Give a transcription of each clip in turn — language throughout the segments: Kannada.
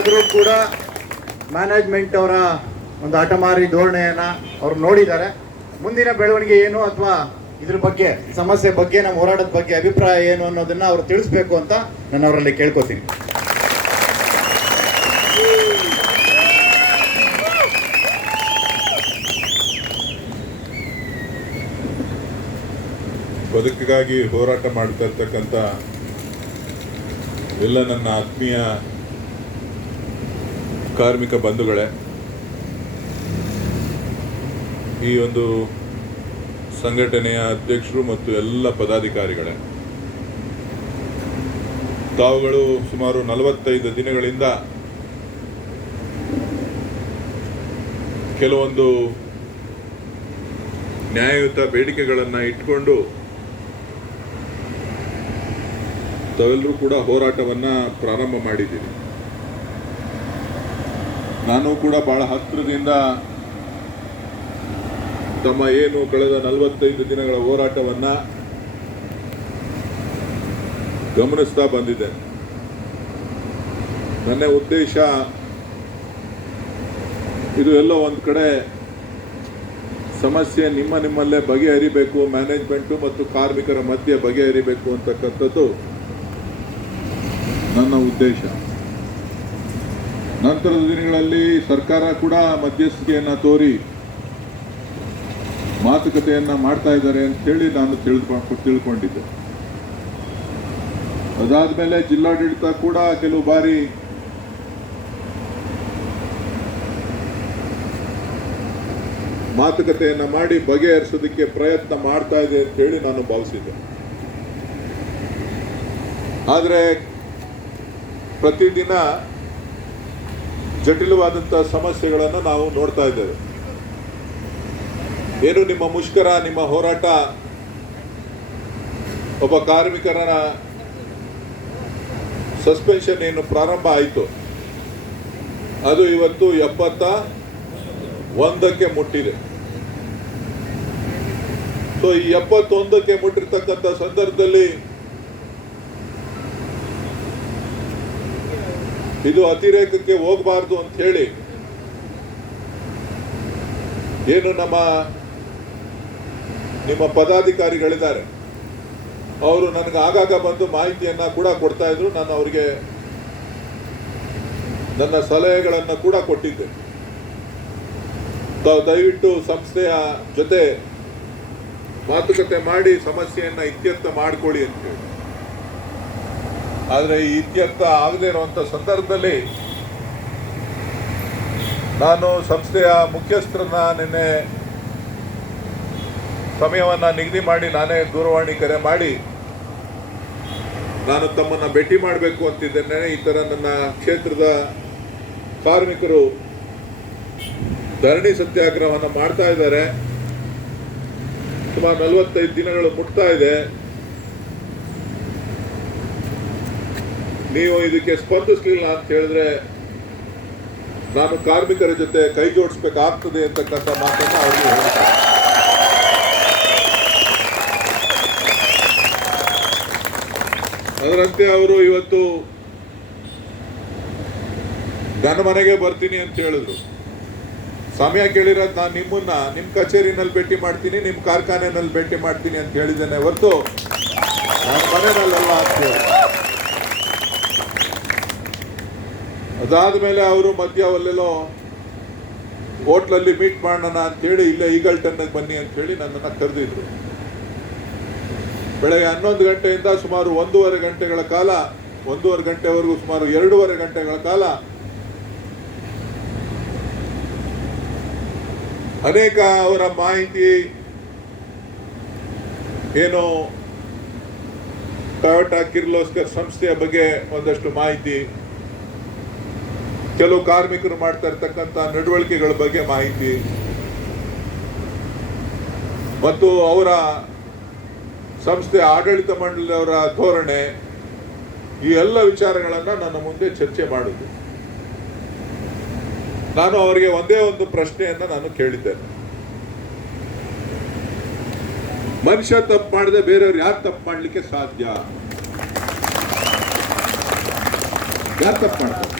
ಆದರೂ ಕೂಡ ಮ್ಯಾನೇಜ್ಮೆಂಟ್ ಅವರ ಒಂದು ಹಠಮಾರಿ ಧೋರಣೆಯನ್ನು ಅವ್ರು ನೋಡಿದ್ದಾರೆ. ಮುಂದಿನ ಬೆಳವಣಿಗೆ ಏನು ಅಥವಾ ಇದ್ರ ಬಗ್ಗೆ, ಸಮಸ್ಯೆ ಬಗ್ಗೆ, ನಮ್ಮ ಹೋರಾಟದ ಬಗ್ಗೆ ಅಭಿಪ್ರಾಯ ಏನು ಅನ್ನೋದನ್ನ ಅವರು ತಿಳಿಸ್ಬೇಕು ಅಂತ ನಾನು ಅವರಲ್ಲಿ ಕೇಳ್ಕೊತೀನಿ. ಬದುಕಿಗಾಗಿ ಹೋರಾಟ ಮಾಡ್ತಾ ಇರ್ತಕ್ಕಂಥ ಎಲ್ಲ ನನ್ನ ಆತ್ಮೀಯ ಕಾರ್ಮಿಕ ಬಂಧುಗಳೇ, ಈ ಒಂದು ಸಂಘಟನೆಯ ಅಧ್ಯಕ್ಷರು ಮತ್ತು ಎಲ್ಲ ಪದಾಧಿಕಾರಿಗಳೇ, ತಾವುಗಳು ಸುಮಾರು ನಲವತ್ತೈದು ದಿನಗಳಿಂದ ಕೆಲವೊಂದು ನ್ಯಾಯಯುತ ಬೇಡಿಕೆಗಳನ್ನು ಇಟ್ಕೊಂಡು ತಾವೆಲ್ಲರೂ ಕೂಡ ಹೋರಾಟವನ್ನು ಪ್ರಾರಂಭ ಮಾಡಿದ್ದೀರಿ. ನಾನು ಕೂಡ ಬಹಳ ಹತ್ತಿರದಿಂದ ತಮ್ಮ ಏನು ಕಳೆದ ನಲವತ್ತೈದು ದಿನಗಳ ಹೋರಾಟವನ್ನ ಗಮನಿಸ್ತಾ ಬಂದಿದ್ದೇನೆ ನನ್ನ ಉದ್ದೇಶ ಇದು ಎಲ್ಲ ಒಂದು ಕಡೆ ಸಮಸ್ಯೆ ನಿಮ್ಮ ನಿಮ್ಮಲ್ಲೇ ಬಗೆಹರಿಬೇಕು, ಮ್ಯಾನೇಜ್ಮೆಂಟು ಮತ್ತು ಕಾರ್ಮಿಕರ ಮಧ್ಯೆ ಬಗೆಹರಿಬೇಕು ಅಂತಕ್ಕಂಥದ್ದು ನನ್ನ ಉದ್ದೇಶ. ನಂತರದ ದಿನಗಳಲ್ಲಿ ಸರ್ಕಾರ ಕೂಡ ಮಧ್ಯಸ್ಥಿಕೆಯನ್ನ ತೋರಿ ಮಾತುಕತೆಯನ್ನ ಮಾಡ್ತಾ ಇದ್ದಾರೆ ಅಂತ ಹೇಳಿ ನಾನು ತಿಳಿದು ತಿಳ್ಕೊಂಡಿದ್ದೆ. ಅದಾದ್ಮೇಲೆ ಜಿಲ್ಲಾಡಳಿತ ಕೂಡ ಕೆಲವು ಬಾರಿ ಮಾತುಕತೆಯನ್ನ ಮಾಡಿ ಬಗೆಹರಿಸೋದಕ್ಕೆ ಪ್ರಯತ್ನ ಮಾಡ್ತಾ ಇದೆ ಅಂತ ಹೇಳಿ ನಾನು ಭಾವಿಸಿದ್ದೆ. ಆದರೆ ಪ್ರತಿದಿನ ಜಟಿಲವಾದಂಥ ಸಮಸ್ಯೆಗಳನ್ನು ನಾವು ನೋಡ್ತಾ ಇದ್ದೇವೆ. ಏನು ನಿಮ್ಮ ಮುಷ್ಕರ, ನಿಮ್ಮ ಹೋರಾಟ? ಒಬ್ಬ ಕಾರ್ಮಿಕರ ಸಸ್ಪೆನ್ಷನ್ ಏನು ಪ್ರಾರಂಭ ಆಯಿತು. ಅದು ಇವತ್ತು ಎಪ್ಪತ್ತ ಒಂದಕ್ಕೆ ಮುಟ್ಟಿದೆ. ಸೊ ಈ ಎಪ್ಪತ್ತೊಂದಕ್ಕೆ ಮುಟ್ಟಿರ್ತಕ್ಕಂಥ ಸಂದರ್ಭದಲ್ಲಿ ಇದು ಅತಿರೇಕಕ್ಕೆ ಹೋಗಬಾರ್ದು ಅಂತ ಹೇಳಿ ಏನು ನಮ್ಮ ನಿಮ್ಮ ಪದಾಧಿಕಾರಿಗಳಿದ್ದಾರೆ, ಅವರು ನನಗೆ ಆಗಾಗ ಬಂದು ಮಾಹಿತಿಯನ್ನ ಕೂಡ ಕೊಡ್ತಾ ಇದ್ರು. ನಾನು ಅವರಿಗೆ ನನ್ನ ಸಲಹೆಗಳನ್ನು ಕೂಡ ಕೊಟ್ಟಿದ್ದೆ. ತಾವು ದಯವಿಟ್ಟು ಸಂಸ್ಥೆಯ ಜೊತೆ ಮಾತುಕತೆ ಮಾಡಿ, ಸಮಸ್ಯೆಯನ್ನು ಇತ್ಯರ್ಥ ಮಾಡಿಕೊಳ್ಳಿ ಅಂತ ಹೇಳಿ. ಆದರೆ ಈ ಇತ್ಯರ್ಥ ಆಗದೇ ಇರುವಂಥ ಸಂದರ್ಭದಲ್ಲಿ ನಾನು ಸಂಸ್ಥೆಯ ಮುಖ್ಯಸ್ಥರನ್ನ ನಿನ್ನೆ ಸಮಯವನ್ನು ನಿಗದಿ ಮಾಡಿ ನಾನೇ ದೂರವಾಣಿ ಕರೆ ಮಾಡಿ ನಾನು ತಮ್ಮನ್ನು ಭೇಟಿ ಮಾಡಬೇಕು ಅಂತಿದ್ದೇನೆ. ಈ ಥರ ನನ್ನ ಕ್ಷೇತ್ರದ ಕಾರ್ಮಿಕರು ಧರಣಿ ಸತ್ಯಾಗ್ರಹವನ್ನು ಮಾಡ್ತಾ ಇದ್ದಾರೆ. ಸುಮಾರು ನಲವತ್ತೈದು ದಿನಗಳು ಮುಟ್ತಾ ಇದೆ. ನೀವು ಇದಕ್ಕೆ ಸ್ಪಂದಿಸ್ಲಿಲ್ಲ ಅಂತ ಹೇಳಿದ್ರೆ ನಾನು ಕಾರ್ಮಿಕರ ಜೊತೆ ಕೈ ಜೋಡಿಸ್ಬೇಕಾಗ್ತದೆ ಅಂತಕ್ಕಂಥ ಮಾತನ್ನು ಅವರಿಗೆ ಹೇಳ್ತಾರೆ. ಅದರಂತೆ ಅವರು ಇವತ್ತು ನನ್ನ ಮನೆಗೆ ಬರ್ತೀನಿ ಅಂತ ಹೇಳಿದ್ರು. ಸಮಯ ಕೇಳಿರೋದು ನಾನು ನಿಮ್ಮನ್ನ, ನಿಮ್ಮ ಕಚೇರಿನಲ್ಲಿ ಭೇಟಿ ಮಾಡ್ತೀನಿ, ನಿಮ್ಮ ಕಾರ್ಖಾನೆನಲ್ಲಿ ಭೇಟಿ ಮಾಡ್ತೀನಿ ಅಂತ ಹೇಳಿದ್ದೇನೆ ಹೊರತು ನನ್ನ ಮನೆಯಲ್ಲಲ್ಲ ಅಂತ ಹೇಳಿ ಅದಾದ ಮೇಲೆ ಅವರು ಮಧ್ಯ ಅಲ್ಲೆಲ್ಲೋ ಹೋಟ್ಲಲ್ಲಿ ಮೀಟ್ ಮಾಡೋಣ ಅಂತೇಳಿ ಇಲ್ಲೇ ಈಗಲ್ಟನ್ಗೆ ಬನ್ನಿ ಅಂತ ಹೇಳಿ ನನ್ನನ್ನು ಕರೆದಿದ್ರು. ಬೆಳಗ್ಗೆ ಹನ್ನೊಂದು ಗಂಟೆಯಿಂದ ಸುಮಾರು ಒಂದೂವರೆ ಗಂಟೆಗಳ ಕಾಲ, ಒಂದೂವರೆ ಗಂಟೆವರೆಗೂ ಸುಮಾರು ಎರಡೂವರೆ ಗಂಟೆಗಳ ಕಾಲ ಅನೇಕ ಅವರ ಮಾಹಿತಿ ಏನು ಟೊಯೋಟಾ ಕಿರ್ಲೋಸ್ಕರ್ ಸಂಸ್ಥೆಯ ಬಗ್ಗೆ ಒಂದಷ್ಟು ಮಾಹಿತಿ ಕೆಲವು ಕಾರ್ಮಿಕರು ಮಾಡ್ತಾ ಇರ್ತಕ್ಕಂಥ ನಡವಳಿಕೆಗಳ ಬಗ್ಗೆ ಮಾಹಿತಿ. ಮತ್ತು ಅವರ ಸಂಸ್ಥೆ ಆಡಳಿತ ಮಂಡಳಿಯವರ ಧೋರಣೆ, ಈ ಎಲ್ಲ ವಿಚಾರಗಳನ್ನು ನನ್ನ ಮುಂದೆ ಚರ್ಚೆ ಮಾಡುದು ನಾನು ಅವರಿಗೆ ಒಂದೇ ಒಂದು ಪ್ರಶ್ನೆಯನ್ನ ನಾನು ಕೇಳಿದ್ದೇನೆ. ಮನುಷ್ಯ ತಪ್ಪು ಮಾಡದೆ ಬೇರೆಯವ್ರು ಯಾರು ತಪ್ಪು ಮಾಡಲಿಕ್ಕೆ ಸಾಧ್ಯ? ಯಾರು ತಪ್ಪು ಮಾಡ್ತಾರೆ?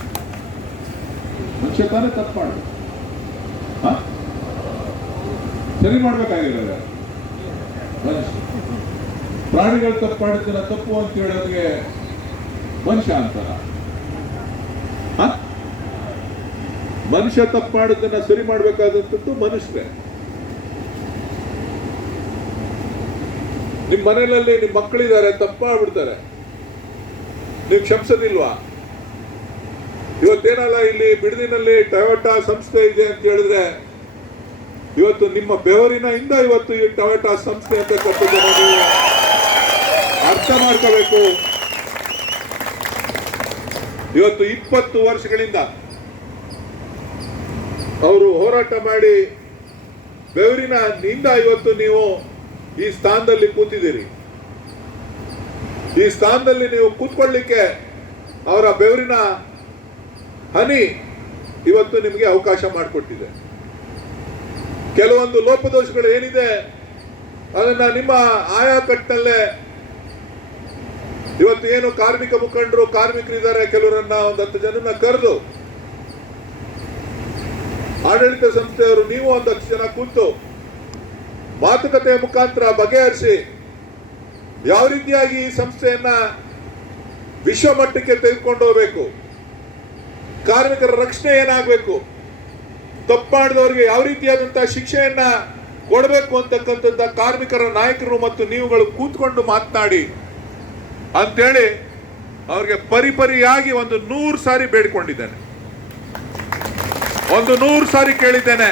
ತಾನೇ ತಪ್ಪು ಮಾಡಬೇಕು? ಸರಿ ಮಾಡ್ಬೇಕಾಗಿರೋದು ಪ್ರಾಣಿಗಳು ತಪ್ಪು ಮಾಡಿದ್ದನ್ನ ತಪ್ಪು ಅಂತ ಹೇಳೋರಿಗೆ ಮನುಷ್ಯ ಅಂತಾರ? ಮನುಷ್ಯ ತಪ್ಪು ಮಾಡೋದನ್ನ ಸರಿ ಮಾಡ್ಬೇಕಾದಂಥದ್ದು ಮನುಷ್ಯರೇ. ನಿಮ್ ಮನೆಯಲ್ಲಿ ನಿಮ್ ಮಕ್ಕಳಿದ್ದಾರೆ, ತಪ್ಪಾಗ್ಬಿಡ್ತಾರೆ. ನೀವು ಕ್ಷಮಿಸೋದಿಲ್ವಾ? ಇವತ್ತೇನಲ್ಲ ಇಲ್ಲಿ ಬಿಡದಿನಲ್ಲಿ ಟೊಯೋಟಾ ಸಂಸ್ಥೆ ಇದೆ ಅಂತ ಹೇಳಿದ್ರೆ, ಇವತ್ತು ನಿಮ್ಮ ಬೆವರಿನ ಹಿಂದ ಇವತ್ತು ಈ ಟೊಯೋಟಾ ಸಂಸ್ಥೆ ಅಂತ ನೀವು. ಅರ್ಥ ಮಾಡ್ಕೋಬೇಕು. ಇವತ್ತು ಇಪ್ಪತ್ತು ವರ್ಷಗಳಿಂದ ಅವರು ಹೋರಾಟ ಮಾಡಿ ಬೆವರಿನ ನಿಂದ ಇವತ್ತು ನೀವು ಈ ಸ್ಥಾನದಲ್ಲಿ ಕೂತಿದ್ದೀರಿ. ಈ ಸ್ಥಾನದಲ್ಲಿ ನೀವು ಕೂತ್ಕೊಳ್ಳಿಕ್ಕೆ ಅವರ ಬೆವರಿನ ಹನಿ ಇವತ್ತು ನಿಮಗೆ ಅವಕಾಶ ಮಾಡಿಕೊಟ್ಟಿದೆ. ಕೆಲವೊಂದು ಲೋಪದೋಷಗಳು ಏನಿದೆ, ಅದನ್ನ ನಿಮ್ಮ ಆಯಾ ಕಟ್ಟನಲ್ಲೇ ಇವತ್ತು ಏನು ಕಾರ್ಮಿಕ ಮುಖಂಡರು ಕಾರ್ಮಿಕರಿದ್ದಾರೆ ಕೆಲವರನ್ನ ಒಂದು ಹತ್ತು ಜನನ ಕರೆದು ಆಡಳಿತ ಸಂಸ್ಥೆಯವರು ನೀವು ಒಂದು ಹತ್ತು ಜನ ಕೂತು ಮಾತುಕತೆಯ ಮುಖಾಂತರ ಬಗೆಹರಿಸಿ ಯಾವ ರೀತಿಯಾಗಿ ಈ ಸಂಸ್ಥೆಯನ್ನ ವಿಶ್ವ ಮಟ್ಟಕ್ಕೆ ತೆಗೆದುಕೊಂಡು ಹೋಗ್ಬೇಕು? ಕಾರ್ಮಿಕರ ರಕ್ಷಣೆ ಏನಾಗಬೇಕು? ತಪ್ಪಾಡಿದವರಿಗೆ ಯಾವ ರೀತಿಯಾದಂತಹ ಶಿಕ್ಷೆಯನ್ನ ಕೊಡಬೇಕು ಅಂತಕ್ಕಂಥದ್ದ ಕಾರ್ಮಿಕರ ನಾಯಕರು ಮತ್ತು ನೀವುಗಳು ಕೂತ್ಕೊಂಡು ಮಾತನಾಡಿ, ಅಂತೇಳಿ ಅವ್ರಿಗೆ ಪರಿಪರಿಯಾಗಿ ಒಂದು ನೂರು ಸಾರಿ ಬೇಡಿಕೊಂಡಿದ್ದೇನೆ. ಒಂದು ನೂರು ಸಾರಿ ಕೇಳಿದ್ದೇನೆ.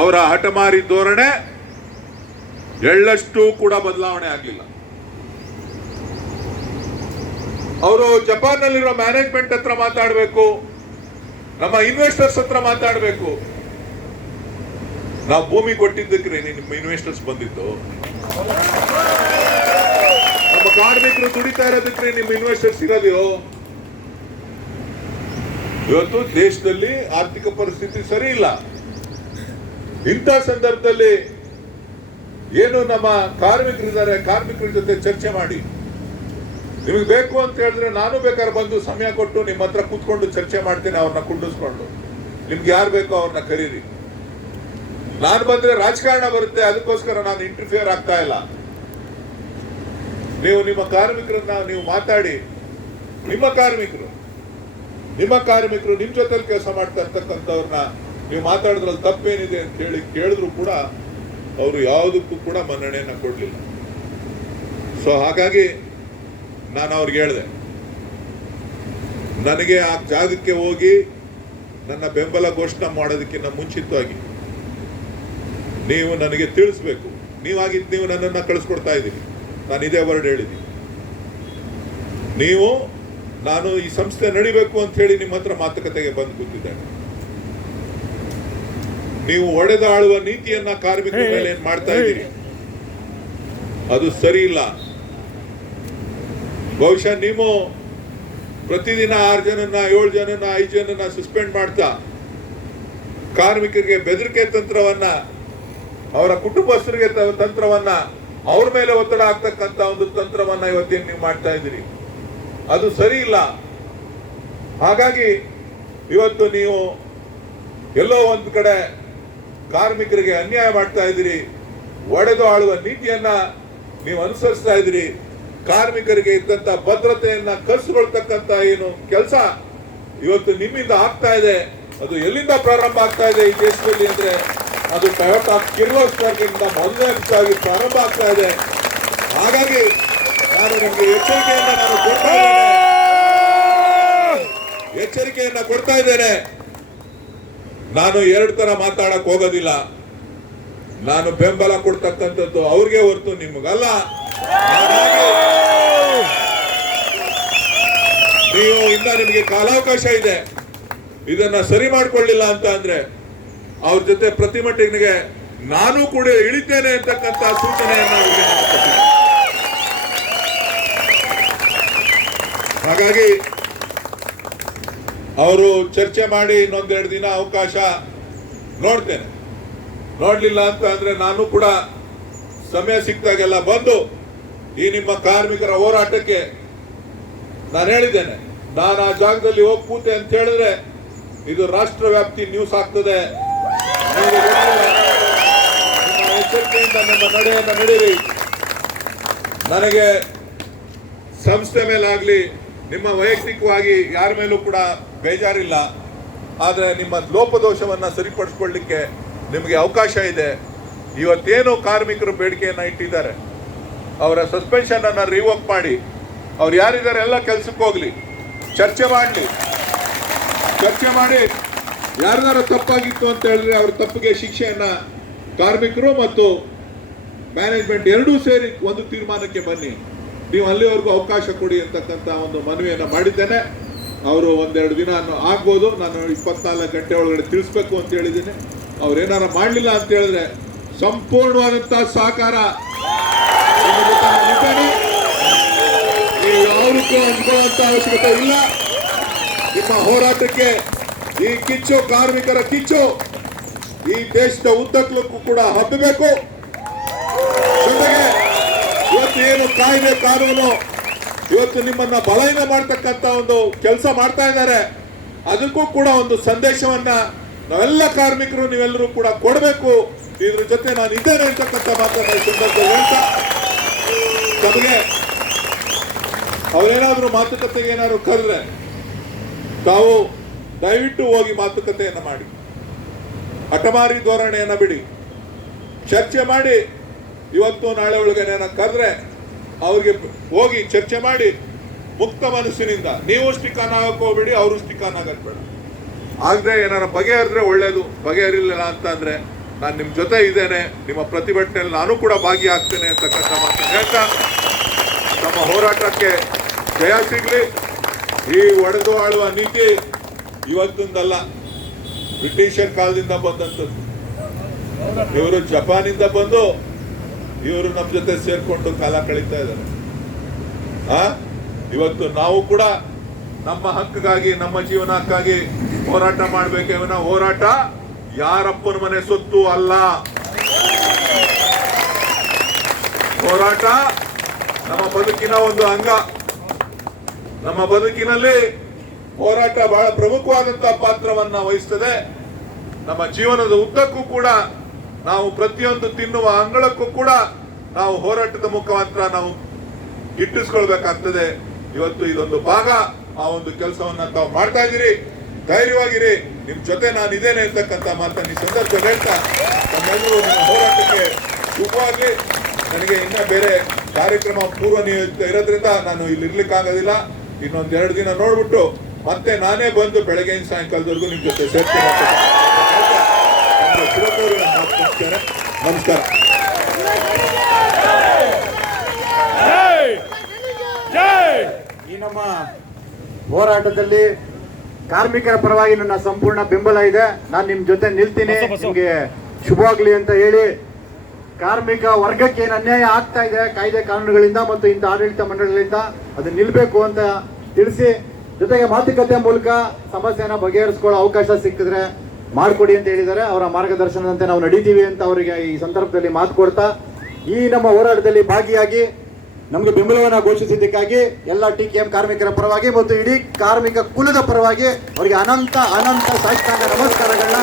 ಅವರ ಹಠಮಾರಿ ಧೋರಣೆ ಎಳ್ಳಷ್ಟು ಕೂಡ ಬದಲಾವಣೆ ಆಗಲಿಲ್ಲ. ಅವರು ಜಪಾನ್ನಲ್ಲಿರೋ ಮ್ಯಾನೇಜ್ಮೆಂಟ್ ಹತ್ರ ಮಾತಾಡಬೇಕು. ನಮ್ಮ ಇನ್ವೆಸ್ಟರ್ಸ್ ಹತ್ರ ಮಾತಾಡಬೇಕು. ನಾವು ಭೂಮಿ ಕೊಟ್ಟಿದ್ದಕ್ಕೆ ನಿಮ್ಮ ಇನ್ವೆಸ್ಟರ್ಸ್ ಬಂದಿತ್ತು ನಮ್ಮ ಕಾರ್ಮಿಕರು ದುಡಿತಾ ಇರೋದಕ್ಕೆ ನಿಮ್ಮ ಇನ್ವೆಸ್ಟರ್ಸ್ ಇರೋದು ಇವತ್ತು ದೇಶದಲ್ಲಿ ಆರ್ಥಿಕ ಪರಿಸ್ಥಿತಿ ಸರಿ ಇಲ್ಲ. ಇಂಥ ಸಂದರ್ಭದಲ್ಲಿ ಏನು ನಮ್ಮ ಕಾರ್ಮಿಕರಿದ್ದಾರೆ? ಕಾರ್ಮಿಕರ ಜೊತೆ ಚರ್ಚೆ ಮಾಡಿ. ನಿಮಗೆ ಬೇಕು ಅಂತ ಹೇಳಿದ್ರೆ ನಾನು ಬೇಕಾದ್ರೆ ಬಂದು ಸಮಯ ಕೊಟ್ಟು ನಿಮ್ಮ ಹತ್ರ ಕೂತ್ಕೊಂಡು ಚರ್ಚೆ ಮಾಡ್ತೀನಿ, ಅವ್ರನ್ನ ಕುಂಡಿಸ್ಕೊಂಡು. ನಿಮ್ಗೆ ಯಾರು ಬೇಕೋ ಅವ್ರನ್ನ ಕರೀರಿ. ನಾನು ಬಂದ್ರೆ ರಾಜಕಾರಣ ಬರುತ್ತೆ, ಅದಕ್ಕೋಸ್ಕರ ನಾನು ಇಂಟರ್ಫಿಯರ್ ಆಗ್ತಾ ಇಲ್ಲ. ನೀವು ನಿಮ್ಮ ಕಾರ್ಮಿಕರನ್ನ ನೀವು ಮಾತಾಡಿ. ನಿಮ್ಮ ಕಾರ್ಮಿಕರು ನಿಮ್ಮ ಕಾರ್ಮಿಕರು ನಿಮ್ಮ ಜೊತೆಲಿ ಕೆಲಸ ಮಾಡ್ತಾ ಇರ್ತಕ್ಕಂಥವ್ರನ್ನ ನೀವು ಮಾತಾಡಿದ್ರಲ್ಲಿ ತಪ್ಪೇನಿದೆ ಅಂತ ಹೇಳಿ ಕೇಳಿದ್ರು ಕೂಡ ಅವರು ಯಾವುದಕ್ಕೂ ಕೂಡ ಮನ್ನಣೆಯನ್ನು ಕೊಡಲಿಲ್ಲ. ಸೊ ಹಾಗಾಗಿ ನಾನು ಅವ್ರಿಗೆ ಹೇಳಿದೆ ನನಗೆ ಆ ಜಾಗಕ್ಕೆ ಹೋಗಿ ನನ್ನ ಬೆಂಬಲ ಘೋಷಣೆ ಮಾಡೋದಕ್ಕಿಂತ ಮುಂಚಿತವಾಗಿ ನೀವು ನನಗೆ ತಿಳಿಸ್ಬೇಕು. ನೀವಾಗಿದ್ದು ನೀವು ನನ್ನನ್ನು ಕಳಿಸ್ಕೊಡ್ತಾ ಇದ್ದೀರಿ. ನಾನು ಇದೇ ವರ್ಡ್ ಹೇಳಿದ್ದೀನಿ. ನೀವು ನಾನು ಈ ಸಂಸ್ಥೆ ನಡಿಬೇಕು ಅಂತ ಹೇಳಿ ನಿಮ್ಮ ಹತ್ರ ಮಾತುಕತೆಗೆ ಬಂದು ಕೂತಿದ್ದೇನೆ. ನೀವು ಒಡೆದಾಳುವ ನೀತಿಯನ್ನ ಕಾರ್ಮಿಕರ ಮೇಲೆ ಏನ್ ಮಾಡ್ತಾ ಇದ್ದೀರಿ? ಅದು ಸರಿ ಇಲ್ಲ. ಬಹುಶಃ ನೀವು ಪ್ರತಿದಿನ ಆರು ಜನನ ಏಳು ಜನನ ಐದು ಜನನ ಸಸ್ಪೆಂಡ್ ಮಾಡ್ತಾ, ಕಾರ್ಮಿಕರಿಗೆ ಬೆದರಿಕೆ ತಂತ್ರವನ್ನ, ಅವರ ಕುಟುಂಬಸ್ಥರಿಗೆ ತಂತ್ರವನ್ನ, ಅವ್ರ ಮೇಲೆ ಒತ್ತಡ ಆಗ್ತಕ್ಕಂಥ ಒಂದು ತಂತ್ರವನ್ನ ಇವತ್ತೇನು ನೀವು ಮಾಡ್ತಾ ಇದ್ದೀರಿ? ಅದು ಸರಿ ಇಲ್ಲ. ಹಾಗಾಗಿ ಇವತ್ತು ನೀವು ಎಲ್ಲೋ ಒಂದು ಕಡೆ ಕಾರ್ಮಿಕರಿಗೆ ಅನ್ಯಾಯ ಮಾಡ್ತಾ ಇದ್ದೀರಿ, ಒಡೆದು ಆಳುವ ನೀತಿಯನ್ನ ನೀವು ಅನುಸರಿಸ್ತಾ ಇದ್ದೀರಿ. ಕಾರ್ಮಿಕರಿಗೆ ಇದ್ದಂತ ಭದ್ರತೆಯನ್ನ ಕಸಿಕೊಳ್ತಕ್ಕಂತ ಏನು ಕೆಲಸ ಇವತ್ತು ನಿಮ್ಮಿಂದ ಆಗ್ತಾ ಇದೆ. ಅದು ಎಲ್ಲಿಂದ ಪ್ರಾರಂಭ ಆಗ್ತಾ ಇದೆ ಈ ದೇಶದಲ್ಲಿ ಅಂದ್ರೆ ಅದು ಟೊಯೋಟಾ ಮೊದಲನೇ ಹೆಚ್ಚಾಗಿ ಪ್ರಾರಂಭ ಆಗ್ತಾ ಇದೆ. ಹಾಗಾಗಿ ನಾನು ನಿಮಗೆ ಎಚ್ಚರಿಕೆಯನ್ನ ನಾನು ಕೊಡ್ತಾ ಇದ್ದೇನೆ. ಎಚ್ಚರಿಕೆಯನ್ನ ಕೊಡ್ತಾ ಇದ್ದೇನೆ. ನಾನು ಎರಡು ತರ ಮಾತಾಡಕ್ ಹೋಗೋದಿಲ್ಲ. ನಾನು ಬೆಂಬಲ ಕೊಡ್ತಕ್ಕಂಥದ್ದು ಅವ್ರಿಗೆ ಹೊರತು ನಿಮಗಲ್ಲ. ನೀವು ಇನ್ನ ನಿಮಗೆ ಕಾಲಾವಕಾಶ ಇದೆ. ಇದನ್ನ ಸರಿ ಮಾಡ್ಕೊಳ್ಳಿಲ್ಲ ಅಂತ ಅಂದ್ರೆ ಅವ್ರ ಜೊತೆ ಪ್ರತಿಭಟನೆಗೆ ನಾನು ಕೂಡ ಇಳಿತೇನೆ ಅಂತಕ್ಕಂತ ಸೂಚನೆಯನ್ನ ಹಾಗಾಗಿ ಅವರು ಚರ್ಚೆ ಮಾಡಿ ಇನ್ನೊಂದೆರಡು ದಿನ ಅವಕಾಶ ನೋಡ್ತೇನೆ. ನೋಡ್ಲಿಲ್ಲ ಅಂತ ಅಂದ್ರೆ ನಾನು ಕೂಡ ಸಮಯ ಸಿಕ್ತಾಗೆಲ್ಲ ಬಂದು ಈ ನಿಮ್ಮ ಕಾರ್ಮಿಕರ ಹೋರಾಟಕ್ಕೆ ನಾನು ಹೇಳಿದ್ದೇನೆ, ನಾನು ಆ ಜಾಗದಲ್ಲಿ ಹೋಗಿ ಅಂತ ಹೇಳಿದ್ರೆ ಇದು ರಾಷ್ಟ್ರ ವ್ಯಾಪ್ತಿ ನ್ಯೂಸ್ ಆಗ್ತದೆ ಎಚ್ಚರಿಕೆಯಿಂದ ನಿಮ್ಮ ನಡೆಯನ್ನು ನಡೀರಿ. ನನಗೆ ಸಂಸ್ಥೆ ಮೇಲಾಗಲಿ ನಿಮ್ಮ ವೈಯಕ್ತಿಕವಾಗಿ ಯಾರ ಮೇಲೂ ಕೂಡ ಬೇಜಾರಿಲ್ಲ. ಆದರೆ ನಿಮ್ಮ ಲೋಪದೋಷವನ್ನು ಸರಿಪಡಿಸ್ಕೊಳ್ಳಿಕ್ಕೆ ನಿಮಗೆ ಅವಕಾಶ ಇದೆ. ಇವತ್ತೇನು ಕಾರ್ಮಿಕರು ಬೇಡಿಕೆಯನ್ನು ಇಟ್ಟಿದ್ದಾರೆ. ಅವರ ಸಸ್ಪೆನ್ಷನ್ ಅನ್ನು ರಿವೋಕ್ ಮಾಡಿ. ಅವ್ರು ಯಾರಿದ್ದಾರೆ ಎಲ್ಲ ಕೆಲ್ಸಕ್ಕೆ ಹೋಗಲಿ. ಚರ್ಚೆ ಮಾಡಲಿ. ಚರ್ಚೆ ಮಾಡಿ ಯಾರ್ದಾರು ತಪ್ಪಾಗಿತ್ತು ಅಂತ ಹೇಳಿದ್ರೆ ಅವ್ರ ತಪ್ಪಿಗೆ ಶಿಕ್ಷೆಯನ್ನು ಕಾರ್ಮಿಕರು ಮತ್ತು ಮ್ಯಾನೇಜ್ಮೆಂಟ್ ಎರಡೂ ಸೇರಿ ಒಂದು ತೀರ್ಮಾನಕ್ಕೆ ಬನ್ನಿ. ನೀವು ಅಲ್ಲಿವರೆಗೂ ಅವಕಾಶ ಕೊಡಿ ಅಂತಕ್ಕಂಥ ಒಂದು ಮನವಿಯನ್ನು ಮಾಡಿದ್ದೇನೆ. ಅವರು ಒಂದೆರಡು ದಿನ ಆಗ್ಬೋದು. ನಾನು ಇಪ್ಪತ್ನಾಲ್ಕು ಗಂಟೆ ಒಳಗಡೆ ತಿಳಿಸ್ಬೇಕು ಅಂತ ಹೇಳಿದ್ದೀನಿ. ಅವ್ರು ಏನಾರ ಮಾಡಲಿಲ್ಲ ಅಂತ ಹೇಳಿದ್ರೆ ಸಂಪೂರ್ಣವಾದಂಥ ಸಹಕಾರ ಇಲ್ಲ ನಿಮ್ಮ ಹೋರಾಟಕ್ಕೆ ಈ ಕಿಚ್ಚು ಕಾರ್ಮಿಕರ ಕಿಚ್ಚು ಈ ದೇಶದ ಉದ್ದಕ್ಕೂ ಕೂಡ ಹಬ್ಬಬೇಕು ಜೊತೆಗೆ ಇವತ್ತು ಏನು ಕಾಯ್ದೆ ಕಾನೂನು ಇವತ್ತು ನಿಮ್ಮನ್ನ ಬಲಹೀನ ಮಾಡ್ತಕ್ಕಂತ ಒಂದು ಕೆಲಸ ಮಾಡ್ತಾ ಇದ್ದಾರೆ ಅದಕ್ಕೂ ಕೂಡ ಒಂದು ಸಂದೇಶವನ್ನ ನಾವೆಲ್ಲ ಕಾರ್ಮಿಕರು ನೀವೆಲ್ಲರೂ ಕೂಡ ಕೊಡಬೇಕು ಇದ್ರ ಜೊತೆ ನಾನು ಇದ್ದೇನೆ ಅಂತಕ್ಕಂಥ ಮಾತನ್ನ ಸಂದರ್ಭದಲ್ಲಿ ಹೇಳ್ತಾ ತಮಗೆ ಅವರೇನಾದರೂ ಮಾತುಕತೆಗೆ ಏನಾದ್ರು ಕರೆದ್ರೆ, ತಾವು ದಯವಿಟ್ಟು ಹೋಗಿ ಮಾತುಕತೆಯನ್ನು ಮಾಡಿ. ಹಠಮಾರಿ ಧೋರಣೆಯನ್ನು ಬಿಡಿ. ಚರ್ಚೆ ಮಾಡಿ. ಇವತ್ತು ನಾಳೆ ಒಳಗಡೆ ಕರೆದ್ರೆ, ಅವ್ರಿಗೆ ಹೋಗಿ ಚರ್ಚೆ ಮಾಡಿ ಮುಕ್ತ ಮನಸ್ಸಿನಿಂದ. ನೀವು ಸ್ಟಿಕಾನ್ ಹೋಗ್ಬೇಡಿ ಅವರು ಸ್ಟಿಕಾನ್ ಆಗಬೇಡ ಬೇಡ. ಆಗದೆ ಏನಾರ ಬಗೆಹರಿದ್ರೆ ಒಳ್ಳೇದು, ಬಗೆಹರಿಲಿಲ್ಲ ಅಂತಂದರೆ ನಾನು ನಿಮ್ಮ ಜೊತೆ ಇದ್ದೇನೆ, ನಿಮ್ಮ ಪ್ರತಿಭಟನೆಯಲ್ಲಿ ನಾನು ಕೂಡ ಭಾಗಿಯಾಗ್ತೇನೆ ಅಂತಕ್ಕಂಥ ಮಾತು ಹೇಳ್ತಾ ನಮ್ಮ ಹೋರಾಟಕ್ಕೆ ಜಯ ಸಿಗಲಿ. ಈ ಒಡೆದು ಆಳುವ ನೀತಿ ಇವತ್ತಿಂದಲ್ಲ ಬ್ರಿಟಿಷರ್ ಕಾಲದಿಂದ ಬಂದಂಥದ್ದು. ಇವರು ಜಪಾನಿಂದ ಬಂದು ಇವರು ನಮ್ಮ ಜೊತೆ ಸೇರಿಕೊಂಡು ಕಾಲ ಕಳೀತಾ ಇದ್ದಾರೆ. ಆ? ಇವತ್ತು ನಾವು ಕೂಡ ನಮ್ಮ ಹಕ್ಕಿಗಾಗಿ ನಮ್ಮ ಜೀವನಕ್ಕಾಗಿ ಹೋರಾಟ ಮಾಡಬೇಕೇವನ ಹೋರಾಟ. ಯಾರಪ್ಪನ ಮನೆ ಸೊತ್ತು ಅಲ್ಲ. ಹೋರಾಟ ನಮ್ಮ ಬದುಕಿನ ಒಂದು ಅಂಗ. ನಮ್ಮ ಬದುಕಿನಲ್ಲಿ ಹೋರಾಟ ಬಹಳ ಪ್ರಮುಖವಾದಂತಹ ಪಾತ್ರವನ್ನ ವಹಿಸ್ತದೆ. ನಮ್ಮ ಜೀವನದ ಉದ್ದಕ್ಕೂ ಕೂಡ ನಾವು ಪ್ರತಿಯೊಂದು ತಿನ್ನುವ ಅಂಗಳಕ್ಕೂ ಕೂಡ ನಾವು ಹೋರಾಟದ ಮುಖಾಂತರ ನಾವು ಇಟ್ಟಿಸ್ಕೊಳ್ಬೇಕಾಗ್ತದೆ. ಇವತ್ತು ಇದೊಂದು ಭಾಗ. ಆ ಒಂದು ಕೆಲಸವನ್ನ ತಾವು ಮಾಡ್ತಾ ಇದ್ದೀರಿ. ಧೈರ್ಯವಾಗಿರಿ. ನಿಮ್ ಜೊತೆ ನಾನು ಇದ್ದೇನೆ ಅಂತಕ್ಕಂಥ ಮಾತನ್ನ ಈ ಸಂದರ್ಭದಲ್ಲಿ ಹೇಳ್ತಾ ನಮ್ಮೆಲ್ಲರೂ ನಿಮ್ಮ ಹೋರಾಟಕ್ಕೆ ಶುಭವಾಗ್ಲಿ ನನಗೆ ಇನ್ನ ಬೇರೆ ಕಾರ್ಯಕ್ರಮ ಪೂರ್ವ ನಿಯೋಜಿತ ಇರೋದ್ರಿಂದ ನಾನು ಇಲ್ಲಿ ಇರ್ಲಿಕ್ಕಾಗೋದಿಲ್ಲ. ಇನ್ನೊಂದ್ ಎರಡು ದಿನ ನೋಡ್ಬಿಟ್ಟು ಮತ್ತೆ ನಾನೇ ಬಂದು ಬೆಳಗ್ಗೆ ಸಾಯಂಕಾಲದವರೆಗೂ ನಿಮ್ ಜೊತೆ ಸೇರ್ತೀನಿ ನಮ್ಮ ನನ್ನ. ನಮಸ್ಕಾರ. ಜೈ! ಜೈ! ಈ ನಮ್ಮ ಹೋರಾಟದಲ್ಲಿ ಕಾರ್ಮಿಕರ ಪರವಾಗಿ ನನ್ನ ಸಂಪೂರ್ಣ ಬೆಂಬಲ ಇದೆ. ನಾನು ನಿಮ್ ಜೊತೆ ನಿಲ್ತೀನಿ. ನಿಮಗೆ ಶುಭವಾಗಲಿ ನಿಮ್ಗೆ ಶುಭವಾಗ್ಲಿ ಅಂತ ಹೇಳಿ ಕಾರ್ಮಿಕ ವರ್ಗಕ್ಕೆ ಏನು ಅನ್ಯಾಯ ಆಗ್ತಾ ಇದೆ ಕಾಯ್ದೆ ಕಾನೂನುಗಳಿಂದ ಮತ್ತು ಇಂಥ ಆಡಳಿತ ಮಂಡಳಿಗಳಿಂದ ಅದು ನಿಲ್ಬೇಕು ಅಂತ ತಿಳಿಸಿ ಜೊತೆಗೆ ಮಾತುಕತೆ ಮೂಲಕ ಸಮಸ್ಯೆನ ಬಗೆಹರಿಸ್ಕೊಳ್ಳೋ ಅವಕಾಶ ಸಿಕ್ಕಿದ್ರೆ ಮಾಡ್ಕೊಡಿ ಅಂತ ಹೇಳಿದ್ದಾರೆ. ಅವರ ಮಾರ್ಗದರ್ಶನದಂತೆ ನಾವು ನಡೀತೀವಿ ಅಂತ ಅವರಿಗೆ ಈ ಸಂದರ್ಭದಲ್ಲಿ ಮಾತು ಕೊಡ್ತಾ ಈ ನಮ್ಮ ಹೋರಾಟದಲ್ಲಿ ಭಾಗಿಯಾಗಿ ನಮಗೆ ಬೆಂಬಲವನ್ನು ಘೋಷಿಸಿದ್ದಕ್ಕಾಗಿ ಎಲ್ಲ ಟಿ ಕೆ ಎಂ ಕಾರ್ಮಿಕರ ಪರವಾಗಿ ಮತ್ತು ಇಡೀ ಕಾರ್ಮಿಕ ಕುಲದ ಪರವಾಗಿ ಅವರಿಗೆ ಅನಂತ ಅನಂತ ಸಾಷ್ಟಾಂಗ ನಮಸ್ಕಾರಗಳನ್ನ.